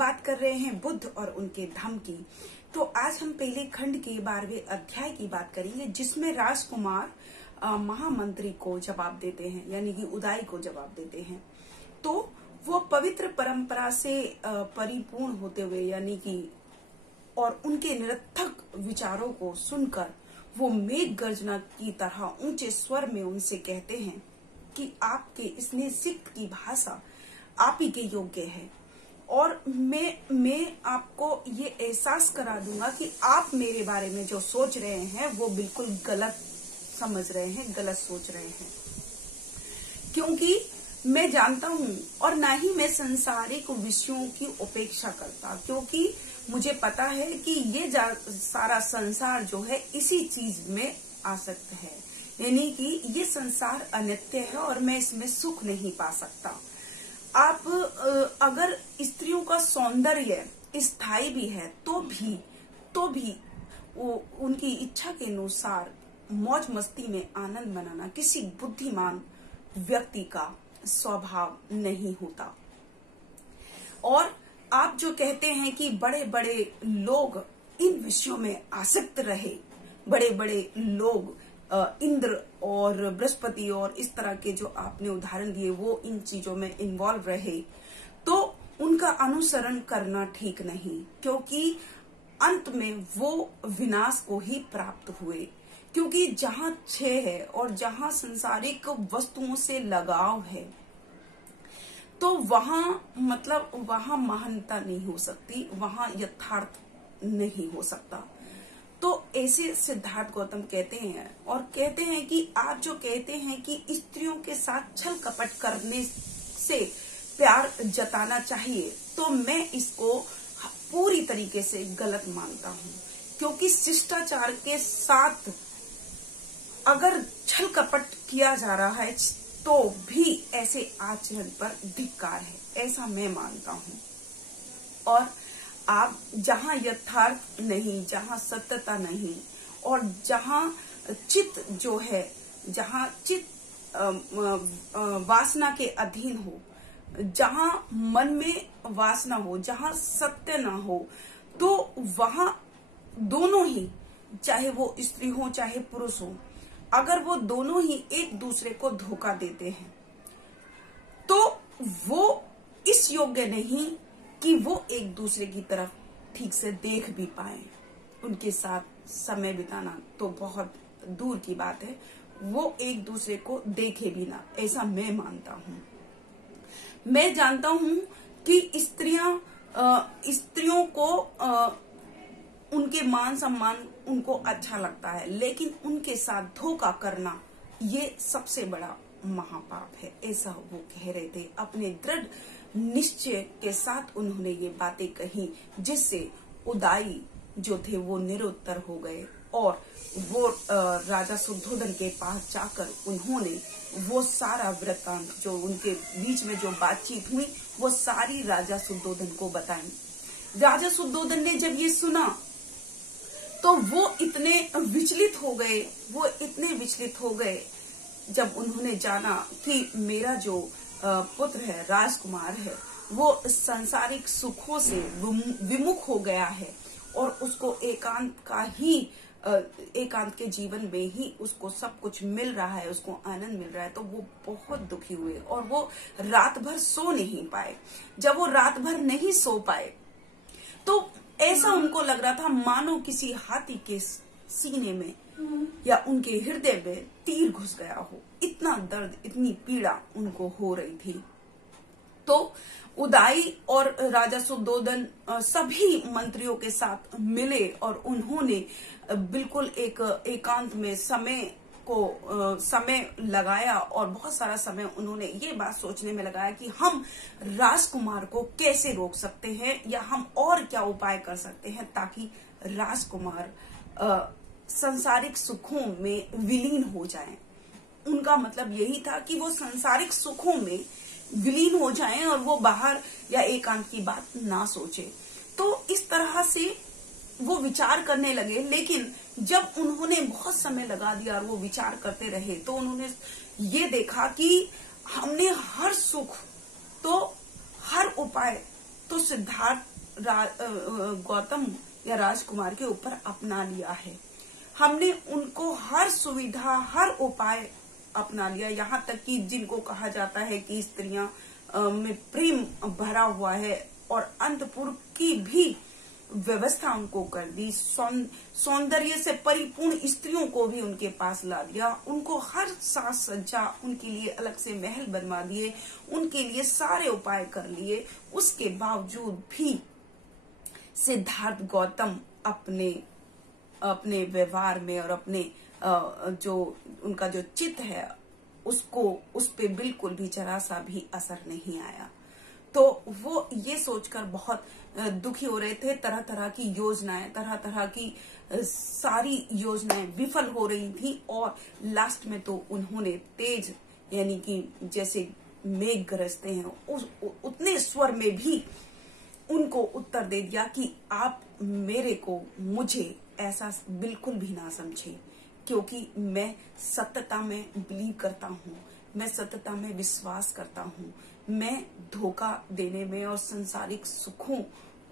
बात कर रहे हैं बुद्ध और उनके धम्म की। तो आज हम पहले खंड के 12वें अध्याय की बात करेंगे, जिसमें राजकुमार महामंत्री को जवाब देते हैं, यानी कि उदाई को जवाब देते हैं। तो वो पवित्र परंपरा से परिपूर्ण होते हुए, यानी कि और उनके निरर्थक विचारों को सुनकर वो मेघ गर्जना की तरह ऊंचे स्वर में उनसे कहते हैं कि आपके इस निसिक्त की भाषा आप ही के योग्य है, और मैं आपको ये एहसास करा दूंगा कि आप मेरे बारे में जो सोच रहे हैं वो बिल्कुल गलत समझ रहे हैं, गलत सोच रहे हैं। क्योंकि मैं जानता हूं और ना ही मैं संसारिक विषयों की उपेक्षा करता, क्योंकि मुझे पता है कि ये सारा संसार जो है इसी चीज में आसक्त है, यानी कि ये संसार अनित्य है और मैं इसमें सुख नहीं पा सकता। आप अगर स्त्रियों का सौंदर्य स्थायी भी है तो भी वो उनकी इच्छा के अनुसार मौज मस्ती में आनंद मनाना किसी बुद्धिमान व्यक्ति का स्वभाव नहीं होता। और आप जो कहते हैं कि बड़े बड़े लोग इन विषयों में आसक्त रहे, बड़े बड़े लोग इंद्र और बृहस्पति और इस तरह के जो आपने उदाहरण दिए वो इन चीजों में इन्वॉल्व रहे, तो उनका अनुसरण करना ठीक नहीं, क्योंकि अंत में वो विनाश को ही प्राप्त हुए। क्योंकि जहां क्षय है और जहां संसारिक वस्तुओं से लगाव है, तो वहां महानता नहीं हो सकती, वहां यथार्थ नहीं हो सकता। तो ऐसे सिद्धार्थ गौतम कहते हैं और कहते हैं कि आप जो कहते हैं कि स्त्रियों के साथ छल कपट करने से प्यार जताना चाहिए, तो मैं इसको पूरी तरीके से गलत मानता हूं। क्योंकि शिष्टाचार के साथ अगर छल कपट किया जा रहा है तो भी ऐसे आचरण पर धिक्कार है, ऐसा मैं मानता हूं। और आप जहां यथार्थ नहीं, जहां सत्यता नहीं, और जहां चित्त जो है, जहां चित्त वासना के अधीन हो, जहां मन में वासना हो, जहां सत्य ना हो, तो वहां दोनों ही, चाहे वो स्त्री हो चाहे पुरुष हो, अगर वो दोनों ही एक दूसरे को धोखा देते हैं तो वो इस योग्य नहीं कि वो एक दूसरे की तरफ ठीक से देख भी पाए। उनके साथ समय बिताना तो बहुत दूर की बात है, वो एक दूसरे को देखे भी ना, ऐसा मैं मानता हूं। मैं जानता हूं कि स्त्रियों को उनके मान सम्मान उनको अच्छा लगता है, लेकिन उनके साथ धोखा करना ये सबसे बड़ा महापाप है, ऐसा वो कह रहे थे। अपने दृढ़ निश्चय के साथ उन्होंने ये बातें कही, जिससे उदाई जो थे वो निरुत्तर हो गए और वो राजा शुद्धोधन के पास जाकर उन्होंने वो सारा वृत्तांत जो उनके बीच में जो बातचीत हुई वो सारी राजा शुद्धोधन को बताई। राजा शुद्धोधन ने जब ये सुना तो वो इतने विचलित हो गए जब उन्होंने जाना कि मेरा जो पुत्र है, राजकुमार है, वो सांसारिक सुखों से विमुख हो गया है और उसको एकांत के जीवन में ही उसको सब कुछ मिल रहा है, उसको आनंद मिल रहा है। तो वो बहुत दुखी हुए और वो रात भर सो नहीं पाए। जब वो रात भर नहीं सो पाए तो ऐसा उनको लग रहा था मानो किसी हाथी के सीने में या उनके हृदय में तीर घुस गया हो। इतना दर्द, इतनी पीड़ा उनको हो रही थी। तो उदाई और राजा शुद्धोधन सभी मंत्रियों के साथ मिले और उन्होंने बिल्कुल एक एकांत में समय लगाया और बहुत सारा समय उन्होंने ये बात सोचने में लगाया कि हम राजकुमार को कैसे रोक सकते हैं या हम और क्या उपाय कर सकते हैं ताकि राजकुमार संसारिक सुखों में विलीन हो जाएं। उनका मतलब यही था कि वो संसारिक सुखों में विलीन हो जाएं और वो बाहर या एकांत की बात ना सोचे। तो इस तरह से वो विचार करने लगे, लेकिन जब उन्होंने बहुत समय लगा दिया और वो विचार करते रहे तो उन्होंने ये देखा कि हमने हर सुख तो हर उपाय तो सिद्धार्थ गौतम या राजकुमार के ऊपर अपना लिया है। हमने उनको हर सुविधा, हर उपाय अपना लिया, यहाँ तक कि जिनको कहा जाता है कि स्त्रियां में प्रेम भरा हुआ है, और अंतपुर की भी व्यवस्था उनको कर दी। सौंदर्य से परिपूर्ण स्त्रियों को भी उनके पास ला दिया, उनको हर साज सज्जा, उनके लिए अलग से महल बनवा दिए, उनके लिए सारे उपाय कर लिए। उसके बावजूद भी सिद्धार्थ गौतम अपने व्यवहार में और अपने जो उनका जो चित्त है उस पे बिल्कुल भी जरा सा भी असर नहीं आया। तो वो ये सोचकर बहुत दुखी हो रहे थे। तरह तरह की योजनाएं, तरह तरह की सारी योजनाएं विफल हो रही थी, और लास्ट में तो उन्होंने तेज, यानी कि जैसे मेघ गरजते हैं उतने स्वर में भी उनको उत्तर दे दिया कि आप मुझे ऐसा बिल्कुल भी ना समझे, क्योंकि मैं सत्यता में बिलीव करता हूँ, मैं सत्यता में विश्वास करता हूँ, मैं धोखा देने में और संसारिक सुखों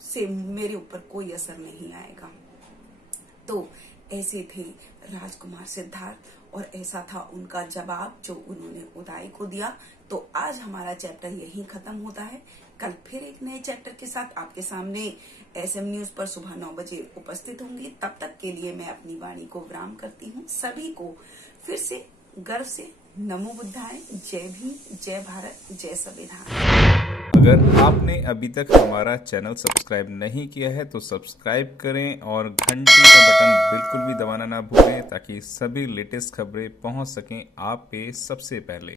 से मेरे ऊपर कोई असर नहीं आएगा। तो ऐसे थे राजकुमार सिद्धार्थ, और ऐसा था उनका जवाब जो उन्होंने उदय को दिया। तो आज हमारा चैप्टर यहीं खत्म होता है। कल फिर एक नए चैप्टर के साथ आपके सामने SM न्यूज पर सुबह 9 बजे उपस्थित होंगी। तब तक के लिए मैं अपनी वाणी को विराम करती हूँ। सभी को फिर से गर्व से नमो बुद्धाय, जय भीम, जय भारत, जय संविधान। अगर आपने अभी तक हमारा चैनल सब्सक्राइब नहीं किया है तो सब्सक्राइब करें और घंटी का बटन बिल्कुल भी दबाना ना भूलें, ताकि सभी लेटेस्ट खबरें पहुंच सकें आप पे सबसे पहले।